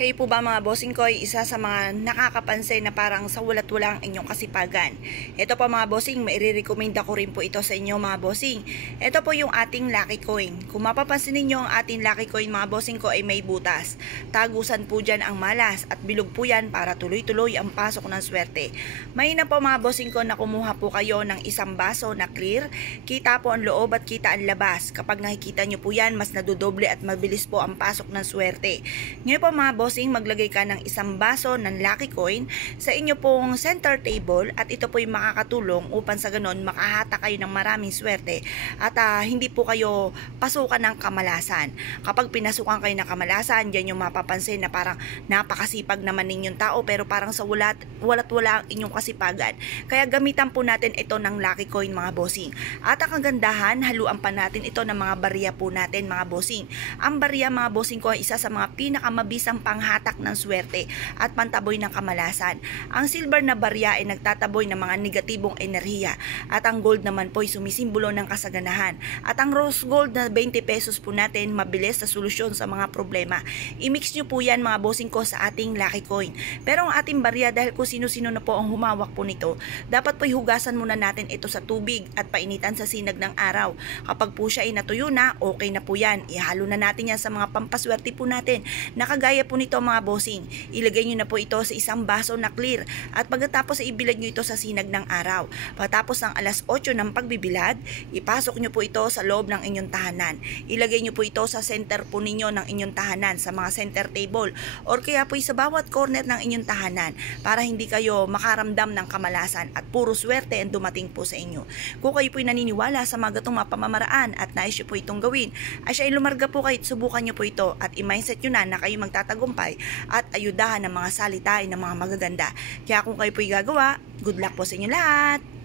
Kayo po ba mga bossing ko ay isa sa mga nakakapansin na parang sa walat-wala ang inyong kasipagan? Ito po mga bossing, maire-recommenda ko rin po ito sa inyo mga bossing. Ito po yung ating Lucky Coin. Kung mapapansin ninyo ang ating Lucky Coin mga bossing ko ay may butas. Tagusan po dyan ang malas at bilog po yan para tuloy-tuloy ang pasok ng swerte. Mahina po mga bossing ko na kumuha po kayo ng isang baso na clear. Kita po ang loob at kita ang labas. Kapag nakikita nyo po yan, mas nadodoble at mabilis po ang pasok ng swerte. Ngayon po mga bossing, maglagay ka ng isang baso ng Lucky Coin sa inyo pong center table at ito po yung makakatulong upang sa ganon makahata kayo ng maraming swerte at hindi po kayo pasukan ng kamalasan. Kapag pinasukan kayo ng kamalasan, dyan yung mapapansin na parang napakasipag naman ninyong tao pero parang sa walat-wala ang inyong kasipagan. Kaya gamitan po natin ito ng Lucky Coin mga bossing. At ang kagandahan, haluan pa natin ito ng mga barya po natin mga bossing. Ang barya mga bossing ko ay isa sa mga pinakamabisang panghatak ng swerte at pantaboy ng kamalasan. Ang silver na barya ay nagtataboy ng mga negatibong enerhiya at ang gold naman po ay sumisimbolo ng kasaganahan. At ang rose gold na 20 pesos po natin, mabilis na solusyon sa mga problema. I-mix nyo po yan mga bossing ko sa ating Lucky Coin. Pero ang ating barya, dahil kung sino-sino na po ang humawak po nito, dapat po hugasan muna natin ito sa tubig at painitan sa sinag ng araw. Kapag po siya ay natuyo na, okay na po yan. Ihalo na natin yan sa mga pampaswerte po natin. Nakagaya po nito mga bossing, ilagay nyo na po ito sa isang baso na clear at pagkatapos ay ibilad nyo ito sa sinag ng araw. Pagkatapos ng alas 8 ng pagbibilad, ipasok nyo po ito sa loob ng inyong tahanan. Ilagay nyo po ito sa center po ninyo ng inyong tahanan, sa mga center table or kaya po sa bawat corner ng inyong tahanan para hindi kayo makaramdam ng kamalasan at puro swerte ang dumating po sa inyo. Kung kayo po ay naniniwala sa mga gatong mapamamaraan at nais nyo po itong gawin, ay siya ay lumarga po kayo at subukan nyo po ito at i-mindset nyo na kayo magtatagumpay at ayudahan ng mga salita ng mga magaganda. Kaya kung kayo po'y gagawa, good luck po sa inyo lahat!